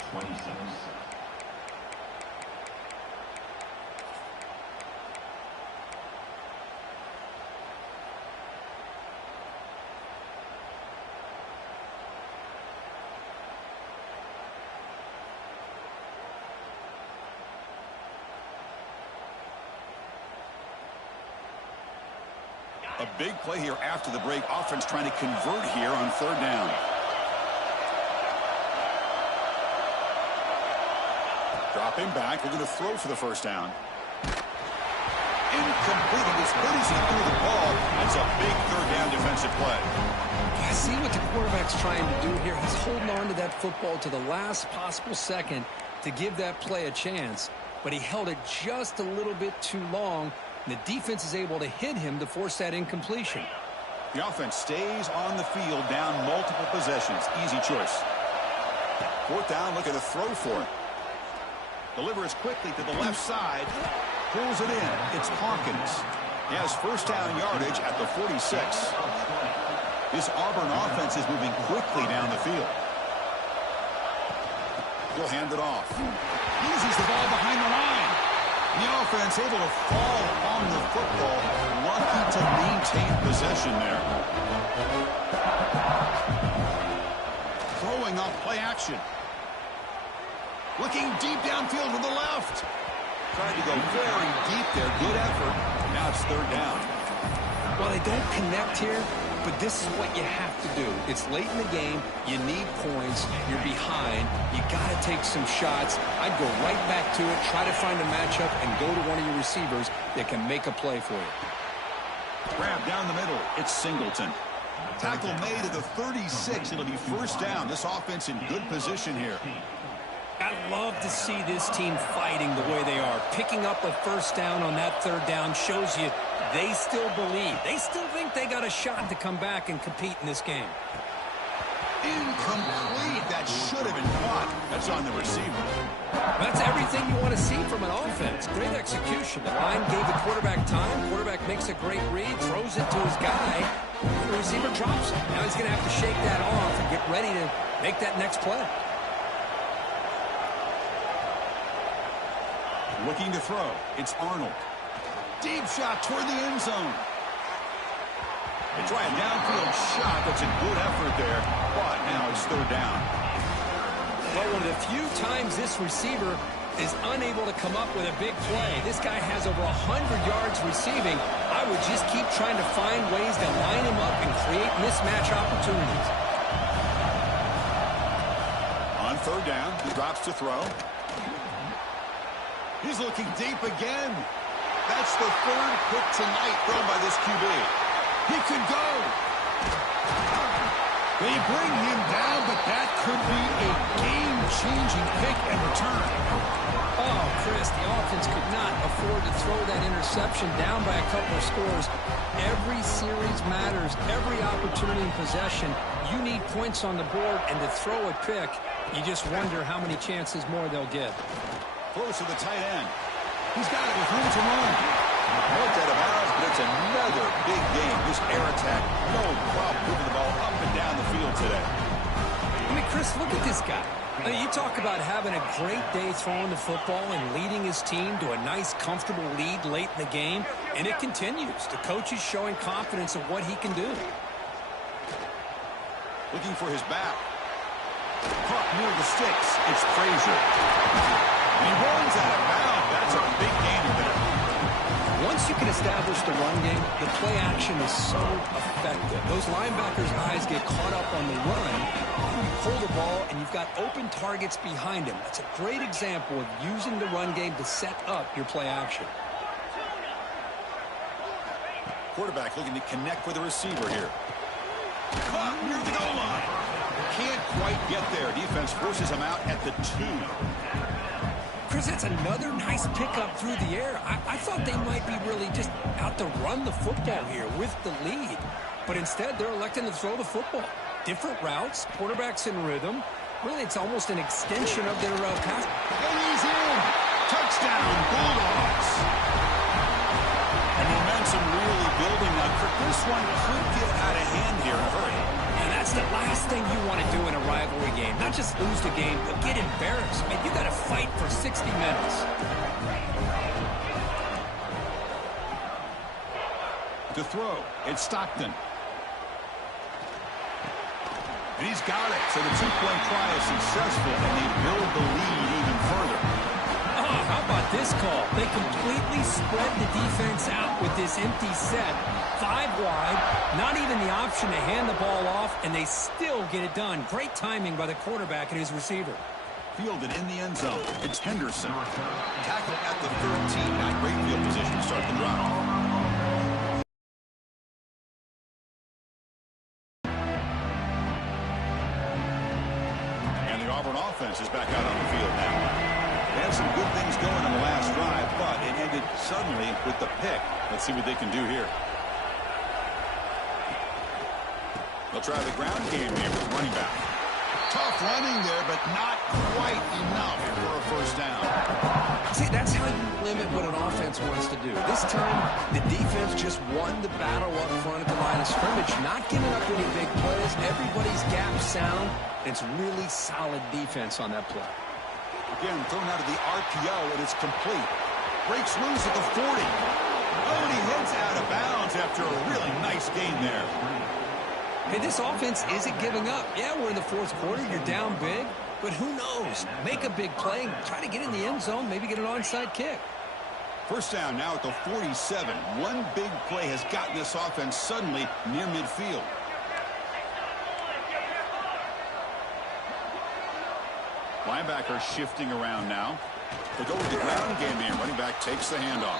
A big play here after the break. Offense trying to convert here on 3rd down. Dropping back. We're going to throw for the 1st down. Incomplete. As good as he threw the ball, it's a big 3rd down defensive play. I see what the quarterback's trying to do here. He's holding on to that football to the last possible second to give that play a chance. But he held it just a little bit too long. The defense is able to hit him to force that incompletion. The offense stays on the field down multiple possessions. Easy choice. 4th down, look at the throw for it. Delivers quickly to the left side. Pulls it in. It's Hawkins. He has 1st down yardage at the 46. This Auburn offense is moving quickly down the field. He'll hand it off. Uses the ball behind the line. The offense able to fall on the football. Lucky to maintain possession there. Throwing off play action. Looking deep downfield to the left. Trying to go very deep there. Good effort. Now it's 3rd down. Well, they don't connect here, but this is what you have to do. It's late in the game. You need points. You're behind. You got to take some shots. I'd go right back to it, try to find a matchup, and go to one of your receivers that can make a play for you. Grab down the middle. It's Singleton. Tackle made at the 36. It'll be 1st down. This offense in good position here. I love to see this team fighting the way they are. Picking up a 1st down on that 3rd down shows you they still believe. They still think they got a shot to come back and compete in this game. Incomplete. That should have been caught. That's on the receiver. That's everything you want to see from an offense. Great execution. The line gave the quarterback time. Quarterback makes a great read, throws it to his guy. The receiver drops it. Now he's going to have to shake that off and get ready to make that next play. Looking to throw. It's Arnold. Deep shot toward the end zone. They try a downfield shot. That's a good effort there. But now it's 3rd down. Well, one of the few times this receiver is unable to come up with a big play. This guy has over 100 yards receiving. I would just keep trying to find ways to line him up and create mismatch opportunities. On 3rd down, he drops to throw. He's looking deep again. That's the 3rd pick tonight thrown by this QB. He could go. They bring him down, but that could be a game-changing pick and return. Oh, Chris, the offense could not afford to throw that interception down by a couple of scores. Every series matters. Every opportunity in possession. You need points on the board, and to throw a pick, you just wonder how many chances more they'll get. Close to the tight end. He's got it with room to run. Looked out of bounds, but it's another big game. This air attack, no problem moving the ball up and down the field today. I mean, Chris, look at this guy. I mean, you talk about having a great day throwing the football and leading his team to a nice, comfortable lead late in the game, and it continues. The coach is showing confidence of what he can do. Looking for his back. Caught near the sticks. It's Frazier. He runs out of bounds. That's a big gainer there. Once you can establish the run game, the play action is so effective. Those linebackers' eyes get caught up on the run. You pull the ball, and you've got open targets behind him. That's a great example of using the run game to set up your play action. Quarterback looking to connect with the receiver here. Caught near the goal line. can't quite get there. Defense forces him out at the 2. Chris, that's another nice pickup through the air. I thought they might be really just out to run the football here with the lead. But instead, they're electing to throw the football. Different routes, quarterbacks in rhythm. Really, it's almost an extension of their pass. And he's in. Touchdown, Bulldogs. And momentum really building up. This one could get out of hand here in a hurry. And that's the last thing you want to do in a rivalry game. Not just lose the game, but get embarrassed. I mean, you got to fight for 60 minutes. To throw, it's Stockton. And he's got it. So the two-point try is successful, and they build the lead even further. Oh, how about this call? They completely spread the defense out with this empty set. 5 wide, not even the option to hand the ball off, and they still get it done. Great timing by the quarterback and his receiver. Fielded in the end zone. It's Henderson. Tackle at the 13. Not great field position to start the drive. And the Auburn offense is back out on the field now. They had some good things going on the last drive, but it ended suddenly with the pick. Let's see what they can do here. They'll try the ground game here with running back. Tough running there, but not quite enough for a first down. See, that's how you limit what an offense wants to do. This time, the defense just won the battle up front at the line of scrimmage, not giving up any big plays. Everybody's gap sound. It's really solid defense on that play. Again, thrown out of the RPO, and it's complete. Breaks loose at the 40. Oh, and he heads out of bounds after a really nice gain there. Hey, this offense isn't giving up. Yeah, we're in the 4th quarter. You're down big. But who knows? Make a big play. Try to get in the end zone. Maybe get an onside kick. First down now at the 47. One big play has gotten this offense suddenly near midfield. Linebacker shifting around now. They go with the ground game here. Running back takes the handoff.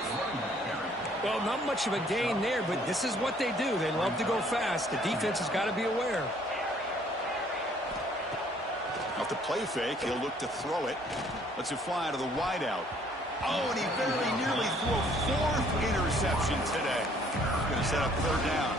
Well, not much of a gain there, but this is what they do. They love to go fast. The defense has got to be aware. Off the play fake, he'll look to throw it. Lets it fly to the wideout. Oh, and he very nearly threw a 4th interception today. He's going to set up 3rd down.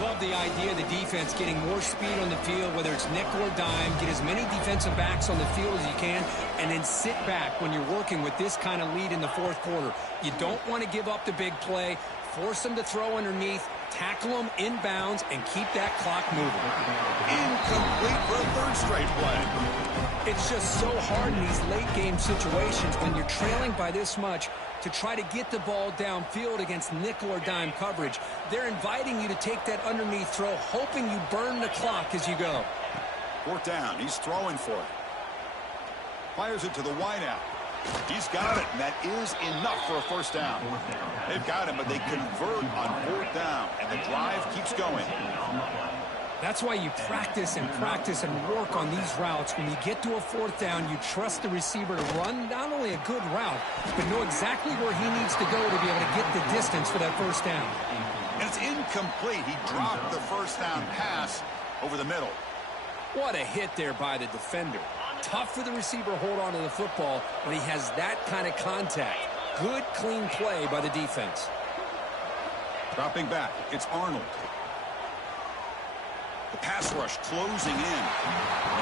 Love the idea of the defense getting more speed on the field, whether it's nickel or dime. Get as many defensive backs on the field as you can, and then sit back when you're working with this kind of lead in the 4th quarter. You don't want to give up the big play. Force them to throw underneath, tackle them inbounds, and keep that clock moving. Incomplete for a 3rd straight play. It's just so hard in these late game situations when you're trailing by this much to try to get the ball downfield against nickel or dime coverage. They're inviting you to take that underneath throw, hoping you burn the clock as you go. 4th down. He's throwing for it. Fires it to the wideout. He's got it, and that is enough for a first down. They've got him, but they convert on 4th down, and the drive keeps going. That's why you practice and work on these routes. When you get to a 4th down, you trust the receiver to run not only a good route, but know exactly where he needs to go to be able to get the distance for that first down. And it's incomplete. He dropped the first down pass over the middle. What a hit there by the defender. Tough for the receiver to hold on to the football when he has that kind of contact. Good, clean play by the defense. Dropping back, it's Arnold. The pass rush closing in.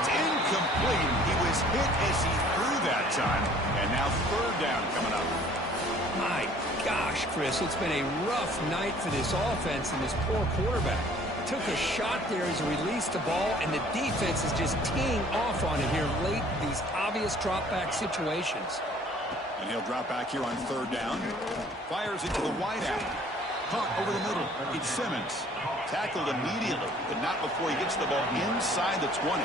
It's incomplete. He was hit as he threw that time. And now 3rd down coming up. My gosh, Chris, it's been a rough night for this offense and this poor quarterback. Took a shot there as he released the ball, and the defense is just teeing off on him here late in these obvious drop-back situations. And he'll drop back here on 3rd down. Fires it to the wideout. Caught over the middle. It's Simmons. Tackled immediately, but not before he gets the ball inside the 20.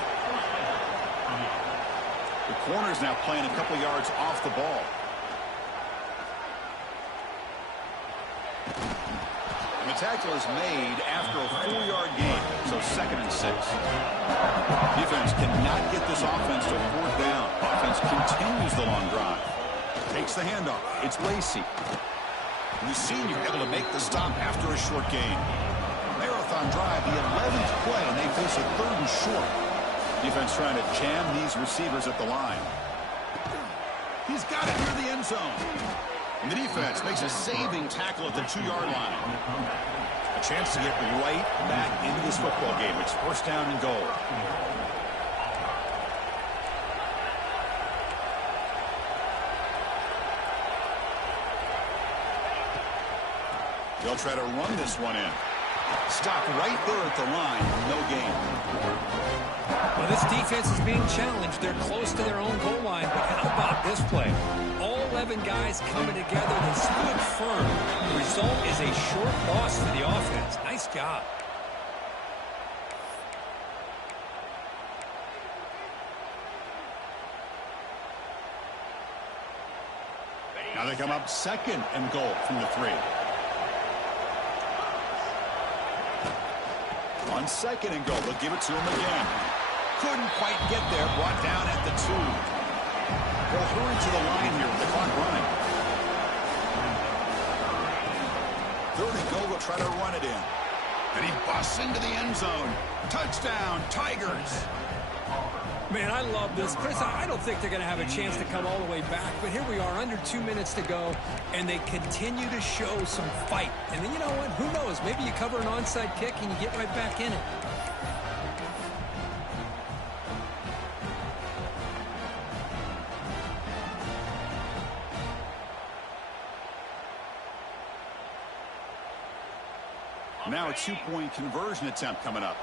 The corner's now playing a couple yards off the ball. And the tackle is made after a 4-yard gain, so 2nd and 6. Defense cannot get this offense to 4th down. Offense continues the long drive. Takes the handoff. It's Lacey. The senior able to make the stop after a short gain. Marathon drive, the 11th play, and they face a 3rd and short. Defense trying to jam these receivers at the line. He's got it near the end zone. And the defense makes a saving tackle at the 2-yard line. A chance to get right back into this football game. It's first down and goal. They'll try to run this one in. Stop right there at the line. No gain. Well, this defense is being challenged. They're close to their own goal line. But how about this play? All 11 guys coming together. They stood firm. The result is a short loss for the offense. Nice job. Now they come up second and goal from the 3. On second and goal, they'll give it to him again. Couldn't quite get there, brought down at the 2. They'll hurry to the line here with the clock running. Third and goal, they'll try to run it in. And he busts into the end zone. Touchdown, Tigers. Man, I love this. Chris, I don't think they're going to have a chance to come all the way back, but here we are, under 2 minutes to go, and they continue to show some fight. And then, you know what? Who knows? Maybe you cover an onside kick and you get right back in it. Now a 2-point conversion attempt coming up.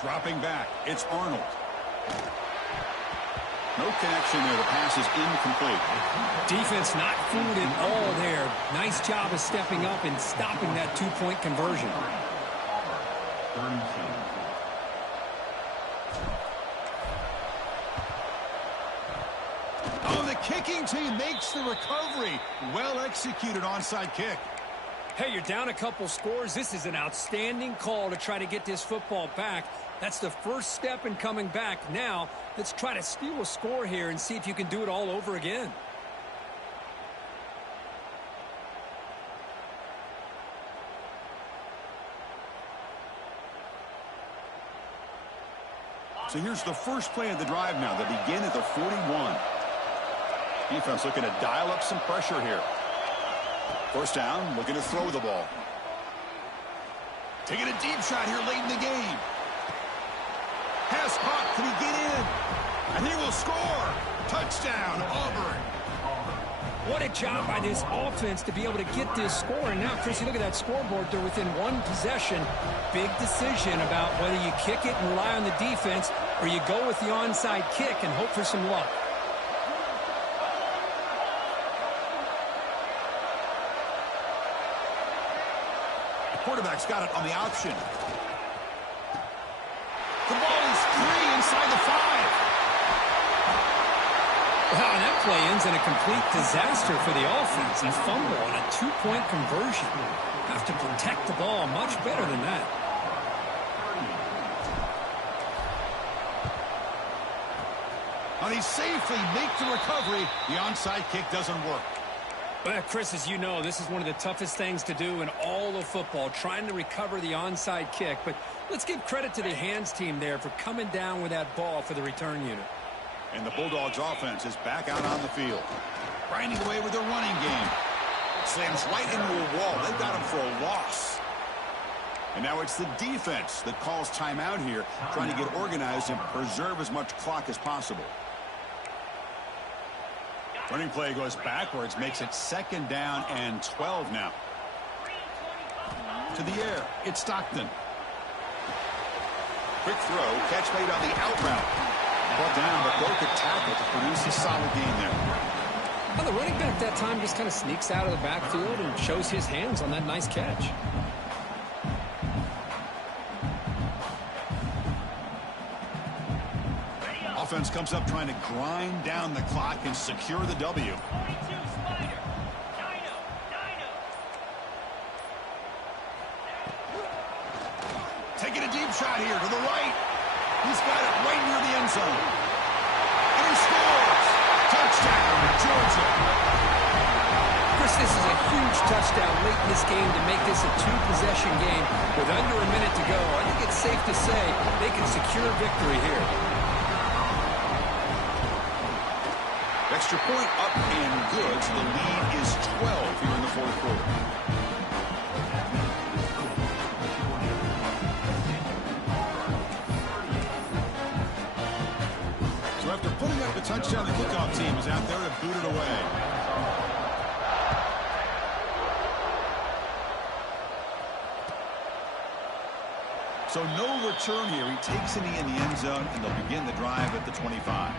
Dropping back, it's Arnold. No connection there. The pass is incomplete. Defense not fooled at all there. Nice job of stepping up and stopping that 2-point conversion. Oh, the kicking team makes the recovery. Well executed onside kick. Hey, you're down a couple scores. This is an outstanding call to try to get this football back. That's the first step in coming back. Now, let's try to steal a score here and see if you can do it all over again. So here's the first play of the drive now. They begin at the 41. Defense looking to dial up some pressure here. First down, looking to throw the ball. Taking a deep shot here late in the game. Pass caught. Can he get in? And he will score. Touchdown, Auburn. What a job by this offense to be able to get this score. And now, Chris, you look at that scoreboard. They're within one possession. Big decision about whether you kick it and rely on the defense or you go with the onside kick and hope for some luck. Quarterback's got it on the option. The ball is free inside the 5. Wow, and that play ends in a complete disaster for the offense. A fumble on a 2-point conversion. Have to protect the ball much better than that. And he safely makes the recovery. The onside kick doesn't work. Well, Chris, as you know, this is one of the toughest things to do in all of football, trying to recover the onside kick. But let's give credit to the hands team there for coming down with that ball for the return unit. And the Bulldogs offense is back out on the field. Grinding away with their running game. Slams right into a wall. They've got him for a loss. And now it's the defense that calls timeout here, trying to get organized and preserve as much clock as possible. Running play goes backwards, makes it second down and 12 now. To the air, it's Stockton. Quick throw, catch made on the out route. Brought down, but broke a tackle to produce a solid gain there. Well, the running back that time just kind of sneaks out of the backfield and shows his hands on that nice catch. Offense comes up trying to grind down the clock and secure the W. Taking a deep shot here to the right. He's got it right near the end zone. And he scores. Touchdown, Georgia. Chris, this is a huge touchdown late in this game to make this a two-possession game with under a minute to go. I think it's safe to say they can secure victory here. Extra point up and good, so the lead is 12 here in the fourth quarter. So after putting up the touchdown, the kickoff team is out there to boot it away. So no return here. He takes a knee in the end zone, and they'll begin the drive at the 25.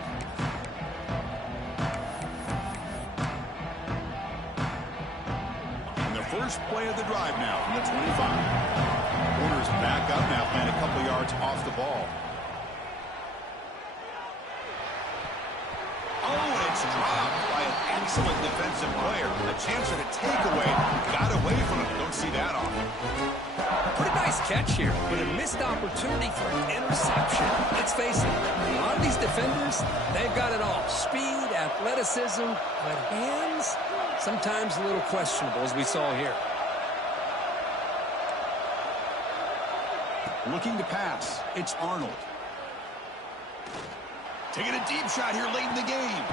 First play of the drive now from the 25. Corner's back up now, playing a couple yards off the ball. Oh, and it's dropped by an excellent defensive player. A chance for the takeaway. Got away from him. Don't see that often. Pretty nice catch here, but a missed opportunity for an interception. Let's face it, a lot of these defenders, they've got it all. Speed, athleticism, but hands, sometimes a little questionable, as we saw here. Looking to pass. It's Arnold. Taking a deep shot here late in the game.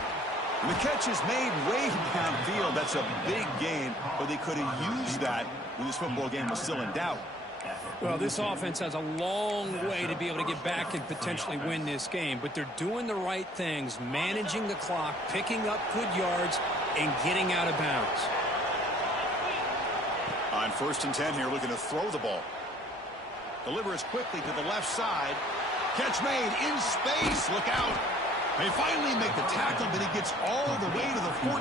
And the catch is made way downfield. That's a big gain, but they could have used that when this football game was still in doubt. Well, this offense has a long way to be able to get back and potentially win this game, but they're doing the right things, managing the clock, picking up good yards, and getting out of bounds. On 1st and 10 here, looking to throw the ball. Delivers quickly to the left side. Catch made in space. Look out. They finally make the tackle, but he gets all the way to the 14.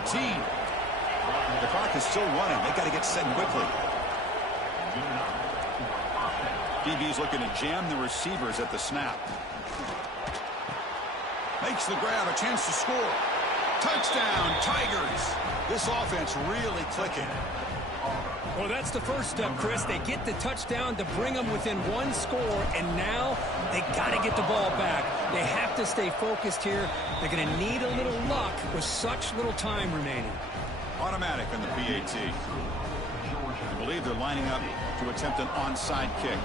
The clock is still running. They got to get set quickly. DB's looking to jam the receivers at the snap. Makes the grab, a chance to score. Touchdown, Tigers. This offense really clicking. Well, that's the first step, Chris. They get the touchdown to bring them within one score, and now they got to get the ball back. They have to stay focused here. They're going to need a little luck with such little time remaining. Automatic on the PAT. I believe they're lining up to attempt an onside kick.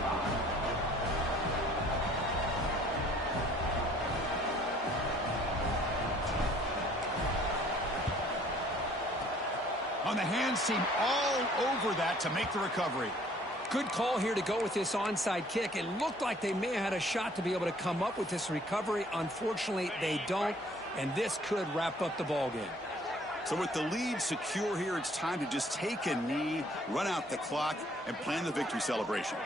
On the hands team all over that to make the recovery. Good call here to go with this onside kick. It looked like they may have had a shot to be able to come up with this recovery. Unfortunately, they don't, and this could wrap up the ball game. So with the lead secure here, it's time to just take a knee, run out the clock, and plan the victory celebration.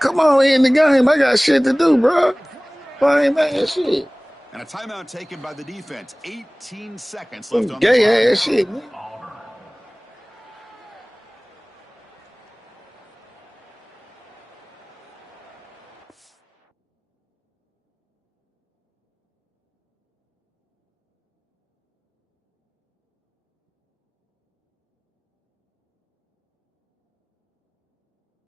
Come on, we in the game. I got shit to do, bro. I ain't mad shit. And a timeout taken by the defense. 18 seconds left on the clock. Gay ass shit, man.